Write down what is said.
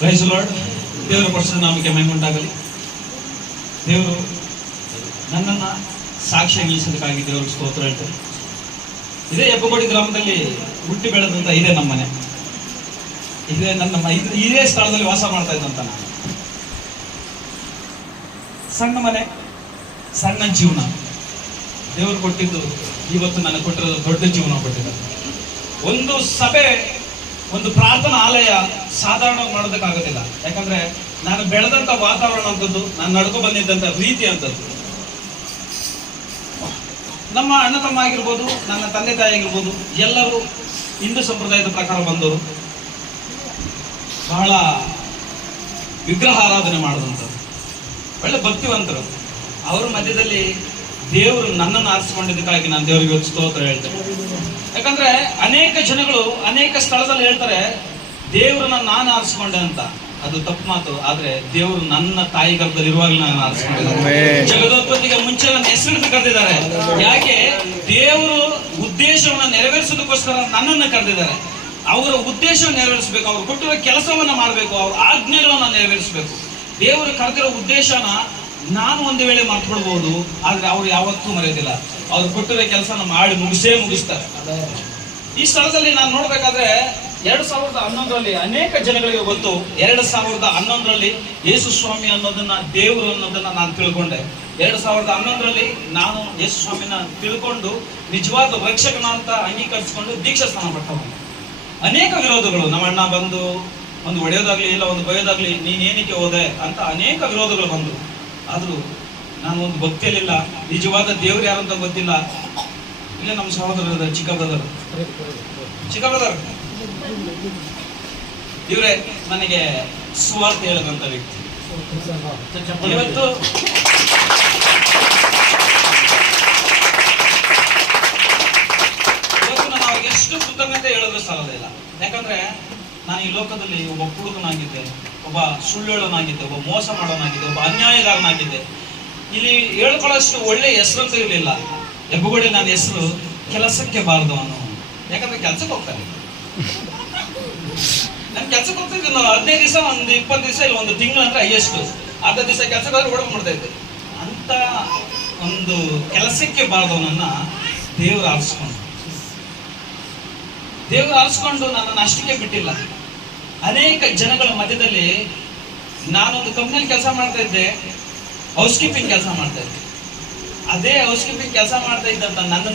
Price lord. ದೇವರ ಪರಿಶುದ್ಧ ನಾಮಕ್ಕೆ ಮಹಿಮೆ ಉಂಟಾಗಲಿ. ದೇವರು ನನ್ನನ್ನು ಸಾಕ್ಷಿ ನಿಲ್ಲಿಸೋದಕ್ಕಾಗಿ ದೇವರಿಗೆ ಸ್ತೋತ್ರ ಹೇಳ್ತಾರೆ. ಇದೇ ಹೆಬ್ಬಗೋಡಿ ಗ್ರಾಮದಲ್ಲಿ ಹುಟ್ಟಿ ಬೆಳೆದಂತ ಇದೇ ನಮ್ಮ ಮನೆ, ಇದೇ ಇದೇ ಸ್ಥಳದಲ್ಲಿ ವಾಸ ಮಾಡ್ತಾ ಇದ್ದಂತ ನಾನು. ಸಣ್ಣ ಮನೆ, ಸಣ್ಣ ಜೀವನ ದೇವರು ಕೊಟ್ಟಿದ್ದು. ಇವತ್ತು ನನಗೆ ಕೊಟ್ಟಿರೋದು ದೊಡ್ಡ ಜೀವನ ಕೊಟ್ಟಿದ್ದಾರೆ. ಒಂದು ಸಭೆ, ಒಂದು ಪ್ರಾರ್ಥನಾ ಆಲಯ ಸಾಧಾರಣವಾಗಿ ಮಾಡೋದಕ್ಕಾಗೋದಿಲ್ಲ. ಯಾಕಂದ್ರೆ ನಾನು ಬೆಳೆದಂತ ವಾತಾವರಣ ಅಂತದ್ದು, ನಾನು ನಡ್ಕೊ ಬಂದಿದ್ದಂತ ರೀತಿ ಅಂತದ್ದು. ನಮ್ಮ ಅಣ್ಣ ತಮ್ಮ ಆಗಿರ್ಬೋದು, ನನ್ನ ತಂದೆ ತಾಯಿ ಆಗಿರ್ಬೋದು, ಎಲ್ಲರೂ ಹಿಂದೂ ಸಂಪ್ರದಾಯದ ಪ್ರಕಾರ ಬಂದವರು. ಬಹಳ ವಿಗ್ರಹ ಆರಾಧನೆ ಮಾಡಿದಂಥವ್ರು, ಒಳ್ಳೆ ಭಕ್ತಿವಂತರು. ಅವರ ಮಧ್ಯದಲ್ಲಿ ದೇವರು ನನ್ನನ್ನು ಆರಿಸಿಕೊಂಡಿದ್ದಕ್ಕಾಗಿ ನಾನು ದೇವರಿಗೆ ಸ್ತೋತ್ರ ಹೇಳ್ತೇನೆ. ಯಾಕಂದ್ರೆ ಅನೇಕ ಜನಗಳು ಅನೇಕ ಸ್ಥಳದಲ್ಲಿ ಹೇಳ್ತಾರೆ ದೇವರನ್ನ ನಾನು ಆರಿಸಿಕೊಂಡೆ ಅಂತ. ಅದು ತಪ್ಪು ಮಾತು. ಆದ್ರೆ ದೇವರು ನನ್ನ ತಾಯಿ ಗರ್ಭದಲ್ಲಿ ಇರುವಾಗಲೂ ನಾನು ಆರಿಸಿಕೊಂಡಿದ್ದಾರೆ. ಜಗದೋತ್ಪತ್ತಿಗೆ ಮುಂಚೆ ನನ್ನ ಹೆಸರನ್ನು ಕರೆದಿದ್ದಾರೆ. ಯಾಕೆ? ದೇವರು ಉದ್ದೇಶವನ್ನ ನೆರವೇರಿಸೋದಕ್ಕೋಸ್ಕರ ನನ್ನನ್ನು ಕರೆದಿದ್ದಾರೆ. ಅವರ ಉದ್ದೇಶ ನೆರವೇರಿಸಬೇಕು, ಅವ್ರು ಕೊಟ್ಟಿರೋ ಕೆಲಸವನ್ನ ಮಾಡಬೇಕು, ಅವ್ರ ಆಜ್ಞೆಗಳನ್ನ ನೆರವೇರಿಸಬೇಕು. ದೇವರು ಕರೆದಿರೋ ಉದ್ದೇಶನ ನಾನು ಒಂದು ವೇಳೆ ಮರ್ತ್ಕೊಳ್ಬಹುದು, ಆದ್ರೆ ಅವ್ರು ಯಾವತ್ತೂ ಮರೆಯೋದಿಲ್ಲ. ಅವ್ರು ಕೊಟ್ಟಿರೋ ಕೆಲಸನ ಮಾಡಿ ಮುಗಿಸ್ತಾರೆ. ಈ ಸ್ಥಳದಲ್ಲಿ ನಾನು ನೋಡ್ಬೇಕಾದ್ರೆ 2011ರಲ್ಲಿ ಅನೇಕ ಜನಗಳಿಗೆ ಗೊತ್ತು. 2011ರಲ್ಲಿ ಯೇಸು ಸ್ವಾಮಿ ಅನ್ನೋದನ್ನ, ದೇವರು ಅನ್ನೋದನ್ನ ನಾನು ತಿಳ್ಕೊಂಡೆ. 2011ರಲ್ಲಿ ನಾನು ಯೇಸು ಸ್ವಾಮಿನ ತಿಳ್ಕೊಂಡು ನಿಜವಾದ ರಕ್ಷಕನ ಅಂತ ಅಂಗೀಕರಿಸಿಕೊಂಡು ದೀಕ್ಷಾ ಸ್ನಾನ ಪಟ್ಟವನು. ಅನೇಕ ವಿರೋಧಗಳು, ನಮ್ಮ ಅಣ್ಣ ಬಂದು ಒಂದು ಹೊಡೆಯೋದಾಗ್ಲಿ, ಇಲ್ಲ ಒಂದು ಬಯೋದಾಗ್ಲಿ, ನೀನೇನಕ್ಕೆ ಹೋದೆ ಅಂತ ಅನೇಕ ವಿರೋಧಗಳು ಬಂದು. ಆದ್ರೂ ನಾನು ಒಂದು ಭಕ್ತಿಯಲ್ಲಿಲ್ಲ, ನಿಜವಾದ ದೇವ್ರು ಯಾರು ಅಂತ ಗೊತ್ತಿಲ್ಲ. ಇಲ್ಲ ನಮ್ಮ ಸಹೋದರ ಚಿಕ್ಕ ಬ್ರದರ್ ಇವರೇ ನನಗೆ ಸುವಾರ್ತೆ ಹೇಳದಂತ ವ್ಯಕ್ತಿ. ಇವತ್ತು ನಾನು ಅವ್ರಿಗೆ ಎಷ್ಟು ಕೃತಜ್ಞತೆ ಹೇಳಿದ್ರು ಸಾಲೋದಿಲ್ಲ. ಯಾಕಂದ್ರೆ ನಾನು ಈ ಲೋಕದಲ್ಲಿ ಒಬ್ಬ ಹುಡುಗನಾಗಿದ್ದೆ, ಒಬ್ಬ ಸುಳ್ಳುಳನಾಗಿದ್ದೆ, ಒಬ್ಬ ಮೋಸ ಮಾಡೋನಾಗಿದ್ದೆ, ಒಬ್ಬ ಅನ್ಯಾಯಗಾರನಾಗಿದ್ದೆ. ಇಲ್ಲಿ ಹೇಳ್ಕೊಳ್ಳೋಷ್ಟು ಒಳ್ಳೆ ಹೆಸರಂತೂ ಇರಲಿಲ್ಲ. ಹೆಬ್ಬಗೋಡಿ ನನ್ನ ಹೆಸರು ಕೆಲಸಕ್ಕೆ ಬಾರದವನು. ಯಾಕಂದ್ರೆ ಕೆಲ್ಸಕ್ಕೆ ಹೋಗ್ತಾನೆ, ನಾನು ಕೆಲ್ಸಕ್ಕೆ ಹೋಗ್ತಿದ್ದೆ. 15 ದಿವಸ, ಒಂದು 20 ದಿವಸ, ಇಲ್ಲ ಒಂದು ತಿಂಗಳು ಅಂದ್ರೆ ಹೈಯೆಸ್ಟ್. ಅರ್ಧ ದಿವಸ ಕೆಲ್ಸಕ್ಕೆ ಹೋದ್ರೆ ಓಡಕ್ ಮಾಡ್ತಾ ಇದ್ದೆ. ಅಂತ ಒಂದು ಕೆಲಸಕ್ಕೆ ಬಾರದವನನ್ನ ದೇವರು ಆರಿಸ್ಕೊಂಡು ನನ್ನನ್ನು ಅಷ್ಟಕ್ಕೆ ಬಿಟ್ಟಿಲ್ಲ. ಅನೇಕ ಜನಗಳ ಮಧ್ಯದಲ್ಲಿ ನಾನೊಂದು ಕಂಪ್ನಿಯಲ್ಲಿ ಕೆಲಸ ಮಾಡ್ತಾ ಇದ್ದೆ, ಹೌಸ್ ಕೀಪಿಂಗ್ ಕೆಲಸ ಮಾಡ್ತಾ ಇದ್ದೆ. ಅದೇ ಹೌಸ್ ಕೀಪಿಂಗ್ ಕೆಲಸ ಮಾಡ್ತಾ ಇದ್ದಂತ ನನ್ನ